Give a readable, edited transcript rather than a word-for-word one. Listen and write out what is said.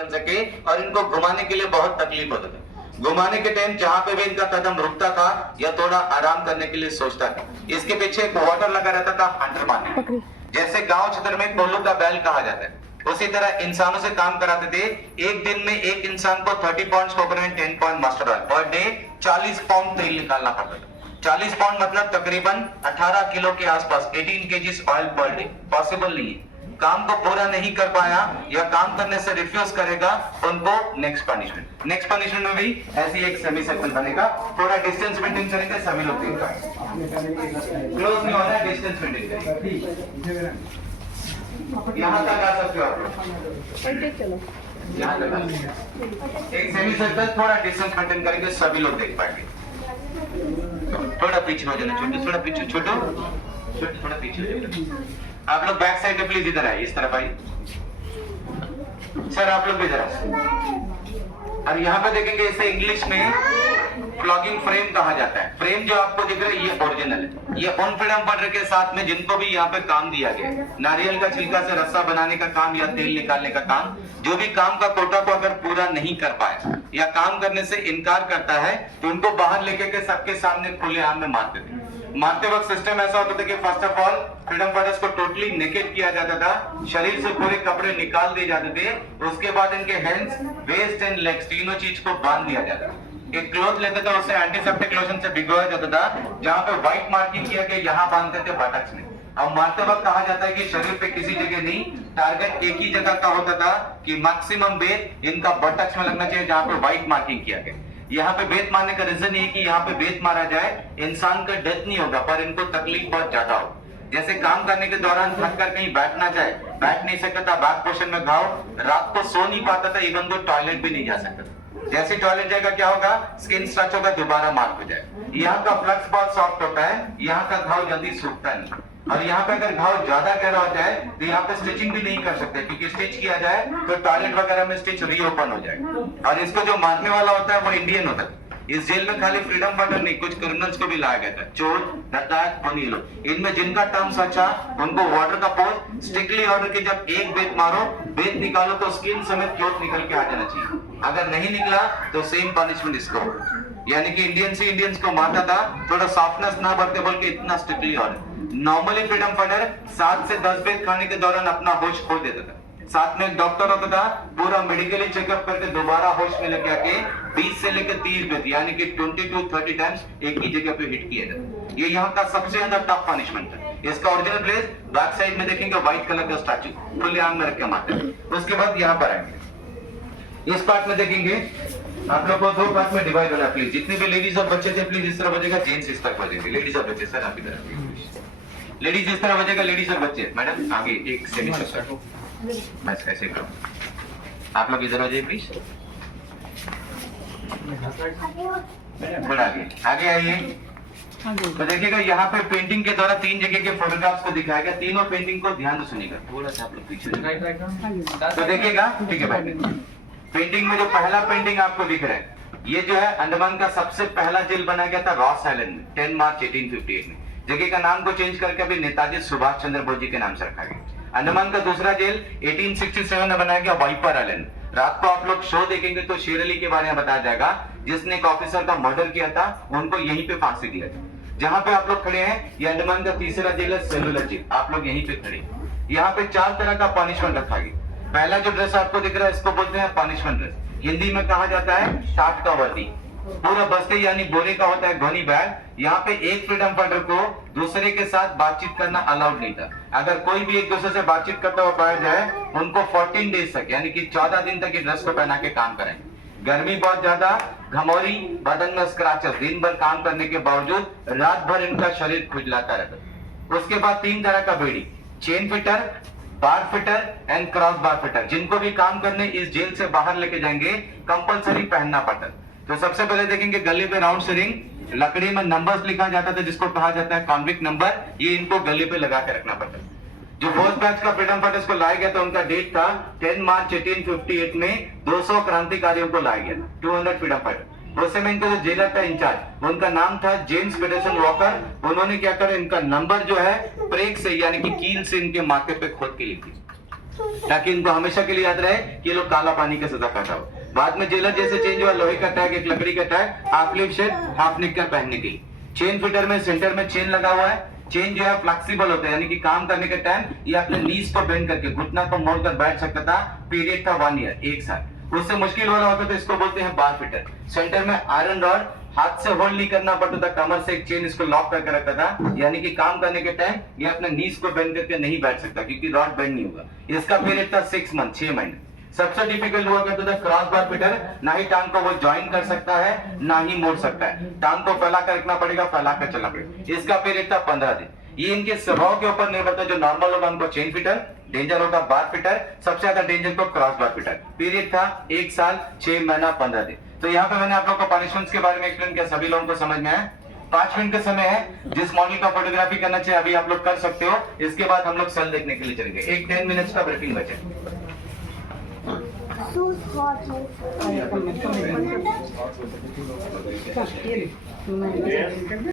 बन सके और इनको घुमाने के लिए बहुत तकलीफ होता था। घुमाने के टाइम जहां पे भी इनका कदम रुकता था या थोड़ा आराम करने के लिए सोचता था, इसके पीछे एक वाटर लगा रहता था हंटर मारने। जैसे गांव क्षेत्र में कोल्लू का बैल कहा जाता है, उसी तरह इंसानों से काम कराते थे। एक दिन में एक इंसान को 30 pound coconut 10 pound mustard oil per day 40 pound तेल निकालना पड़ता था। 40 पाउंड मतलब तकरीबन 18 किलो के आसपास 18 KGs oil per day. Possible नहीं है। काम को पूरा नहीं कर पाया या काम करने से रिफ्यूज करेगा, उनको नेक्स्ट पनिशमेंट में भी ऐसी एक सेमी सर्कल बनेगा। थोड़ा डिस्टेंस मेंटेन करेंगे, सभी लोग देख पाएंगे, क्लोज नहीं होना, डिस्टेंस मेंटेन करेंगे। यहाँ तक आ सकते हो आप लोग, चलो यहाँ तक एक सेमी सर्कल, थोड़ा डिस्टेंस मेंटेन करेंगे, सभी लोग देख पाएंगे। थोड़ा पीछे हो जाना छोटू, थोड़ा पीछे छोटू, थोड़ा पीछे हो जाना। आप लोग बैक साइड में प्लीज इधर आइए, इस तरफ आइए सर, आप लोग भी इधर आइए। और यहाँ पे देखेंगे इसे इंग्लिश में फ्लॉगिंग फ्रेम कहा जाता है। फ्रेम जो आपको दिख रहा है ये ओरिजिनल है। ये उन फ्रीडम फाइटर के साथ में जिनको भी यहाँ पे काम दिया गया है, नारियल का छिलका से रस्सा बनाने का काम या तेल निकालने का काम, जो भी काम का कोटा को अगर पूरा नहीं कर पाए या काम करने से इनकार करता है तो उनको बाहर लेके के सबके सामने खुलेआम में मारते थे। मारते वक्त सिस्टम ऐसा होता था कि first of all freedom fighters को टोटली नेकेड किया जाता था, शरीर से पूरे कपड़े निकाल दिए जाते थे। उसके बाद इनके हैंड्स, वेस्ट एंड लेग्स तीनों चीज को बांध दिया जाता था। एक क्लॉथ लेते थे, उसे एंटीसेप्टिक लोशन से भिगोया जाता था, जहां पे व्हाइट मार्किंग किया गया, यहाँ बांधते थे बटक्स में। अब मारते वक्त कहा जाता है कि शरीर पे किसी जगह नहीं, टारगेट एक ही जगह का होता था कि मैक्सिमम बेत इनका बटक्स में लगना चाहिए, जहां पे व्हाइट मार्किंग किया गया। यहाँ पे बेत मारने का रीजन ये कि यहाँ पे बेत मारा जाए, इंसान का डेथ नहीं होगा पर इनको तकलीफ बहुत ज्यादा हो। जैसे काम करने के दौरान थक कर कहीं बैठ ना जाए, बैठ नहीं सकता था, बैक पोर्शन में घाव, रात को सो नहीं पाता था, इवन तो टॉयलेट भी नहीं जा सकता था। जैसे टॉयलेट जाएगा क्या होगा, स्किन स्ट्रेच होगा, दोबारा मार्क हो जाए। यहाँ का फ्लक्स बहुत सॉफ्ट होता है, यहाँ का घाव जल्दी सूखता नहीं। और यहाँ पे अगर घाव ज्यादा गहरा हो जाए तो यहाँ पे स्टिचिंग भी नहीं कर सकते, क्योंकि स्टिच किया जाए तो टॉयलेट वगैरह में स्टिच रीओपन हो जाएगा। और इसको जो मारने वाला होता है वो इंडियन होता है। इस जेल में खाली फ्रीडम फाइटर नहीं, कुछ क्रिमिनल्स को भी लाया गया था, चोर, डकैत, खूनी लोग। इनमें जिनका टर्म्स अच्छा, उनको वाटर का पोस्ट स्ट्रिक्टली ऑर्डर कि जब एक बेत मारो, बेत निकालो तो स्किन समेत क्लॉथ निकल के आ जाना चाहिए। अगर नहीं निकला तो सेम पनिशमेंट इसको। यानी कि इंडियंस को मारता था, थोड़ा सॉफ्टनेस ना बरते बोल के इतना strictly order. Normally freedom fighter 7 से 10 बेत खाने के दौरान अपना होश खो देता था। साथ में एक डॉक्टर होता था, पूरा मेडिकली चेकअप करके दोबारा होश में लेके आके 20 से लेकर 30 बेत यानी कि 20 to 30 टाइम्स एक ही जगह पे हिट किया जाता। ये यहाँ का सबसे ज्यादा टफ पनिशमेंट है। इसका ओरिजिनल प्लेस बैक साइड में देखेंगे, व्हाइट कलर का स्टैचू खुले आम में रख के मारते हैं। उसके बाद यहाँ पर आएंगे, इस पार्ट में देखेंगे आप लोग को 2 पार्ट में डिवाइड होना। प्लीज जितने भी लेडीज और बच्चे थे प्लीज इस तरह बजेगा, जेंट्स इस तरह बजेंगे। लेडीज और बच्चे सर आप इधर, लेडीज इस तरह बजेगा, लेडीज और बच्चे मैडम आगे एक सेमी सर्कल बस ऐसे करो। आप लोग इधर आ जाइए प्लीज, थोड़ा आगे आइए। तो देखिएगा यहाँ पे पेंटिंग के द्वारा 3 जगह के फोटोग्राफ्स को दिखाया गया। तीनों पेंटिंग को ध्यान से सुनिएगा, थोड़ा सा आप लोग पीछे तो देखिएगा, ठीक है भाई। पेंटिंग में जो पहला पेंटिंग आपको दिख रहा है, ये जो है अंडमान का सबसे पहला जेल बनाया गया था रॉस आइलैंड में 10 मार्च 1858 में। जगह का नाम को चेंज करके अभी नेताजी सुभाष चंद्र बोस जी के नाम से रखा गया। अंडमान का दूसरा जेल 1867 में बनाया गया वाइपर आइलैंड। रात को आप लोग शो देखेंगे तो शेर अली के बारे में बताया जाएगा, जिसने एक ऑफिसर का मर्डर किया था, उनको यहीं पे फांसी दिया था। जहां पे आप लोग खड़े हैं ये अंडमान का तीसरा जेल है सेलुलर जेल, आप लोग यहीं पे खड़े। यहाँ पे 4 तरह का पनिशमेंट रखा गया। पहला जो ड्रेस आपको दिख रहा है इसको बोलते हैं पनिशमेंट ड्रेस, हिंदी में कहा जाता है टाट का वर्दी। पूरा बस्ते यानी बोरे का होता है घोनी बैग। यहाँ पे एक फ्रीडम फाइटर को दूसरे के साथ बातचीत करना अलाउड नहीं था। अगर कोई भी एक दूसरे से बातचीत करता हुआ पाया जाए, उनको 14 डेज तक यानी कि 14 दिन तक ये ड्रेस को पहना के काम करेंगे। गर्मी बहुत ज्यादा, घमौरी, बदन में स्क्रैचेस, दिन भर काम करने के बावजूद रात भर इनका शरीर खुजलाता रहता। उसके बाद 3 तरह का बेड़ी, chain fitter, bar fitter and cross bar fitter, जिनको भी काम करने इस जेल से बाहर लेके जाएंगे कंपलसरी पहनना पड़ता। तो सबसे पहले देखेंगे गले पे राउंड सिरिंग, लकड़ी में नंबर्स लिखा जाता था जिसको कहा जाता है कॉन्विक्ट नंबर, ये इनको गले पे लगा के रखना पड़ता। जो फर्स्ट बैच का फ्रीडम फाइटर्स को लाया गया था उनका डेट था 10 मार्च 1858 में 200 क्रांतिकारियों को लाया गया, 200 फ्रीडम फाइटर। उस समय इनका जो जेलर था इंचार्ज, उनका नाम था जेम्स पीटरसन वॉकर। उन्होंने क्या करा, इनका नंबर जो है प्रेग से यानी कि कील से इनके माथे पे खोद के लिख दी। ताकि इनको हमेशा के लिए याद रहे कि ये लोग काला पानी का सजा काटा हो। बाद में जेलर जैसे चेंज हुआ, लोहे का टैग, एक लकड़ी का tag, half sleeve shirt, half निक्कर पहनने के लिए। चेन फिटर में सेंटर में चेन लगा हुआ है। चेन जो है फ्लेक्सिबल होता है, यानी कि काम करने के टाइम ये अपने नीज को बेंड करके घुटना को मोड़कर बैठ सकता था। पीरियड था 1 ईयर, 1 साल। उससे मुश्किल वाला होता तो इसको बोलते हैं बार फिटर। सेंटर में आयरन रॉड, हाथ से होल्ड नहीं करना पड़ता था, कमर से एक चेन इसको लॉक करके रखता था, यानी कि काम करने के टाइम ये अपने नीज को बेंड करके नहीं बैठ सकता क्योंकि रॉड बेंड नहीं होगा। इसका पीरियड था 6 मंथ, 6 महीने। सबसे डिफिकल्ट हुआ करता था क्रॉस बार फिटर। ना ही टांग को वो ज्वाइन कर सकता है, ना ही मोड़ सकता है। टांग को फैला कर रखना पड़ेगा, फैला कर चलना पड़ेगा। इसका पीरियड था 15 दिन। ये इनके स्वभाव के ऊपर निर्भर था। जो नॉर्मल होगा उनको चेन फिटर, डेंजर होगा बार फिटर, सबसे ज्यादा डेंजर को क्रॉस बार फिटर। पीरियड था 1 साल 6 महीना 15 दिन। तो यहाँ पे मैंने आप लोगों को पनिशमेंट्स के बारे में एक्सप्लेन किया, सभी लोगों को समझ में आया। 5 मिनट का समय है। जिस मॉडल का फोटोग्राफी करना चाहिए अभी आप लोग कर सकते हो। इसके बाद हम लोग सेल देखने के लिए चलेंगे। एक 10 मिनट्स का ब्रीफिंग बचे। So hot.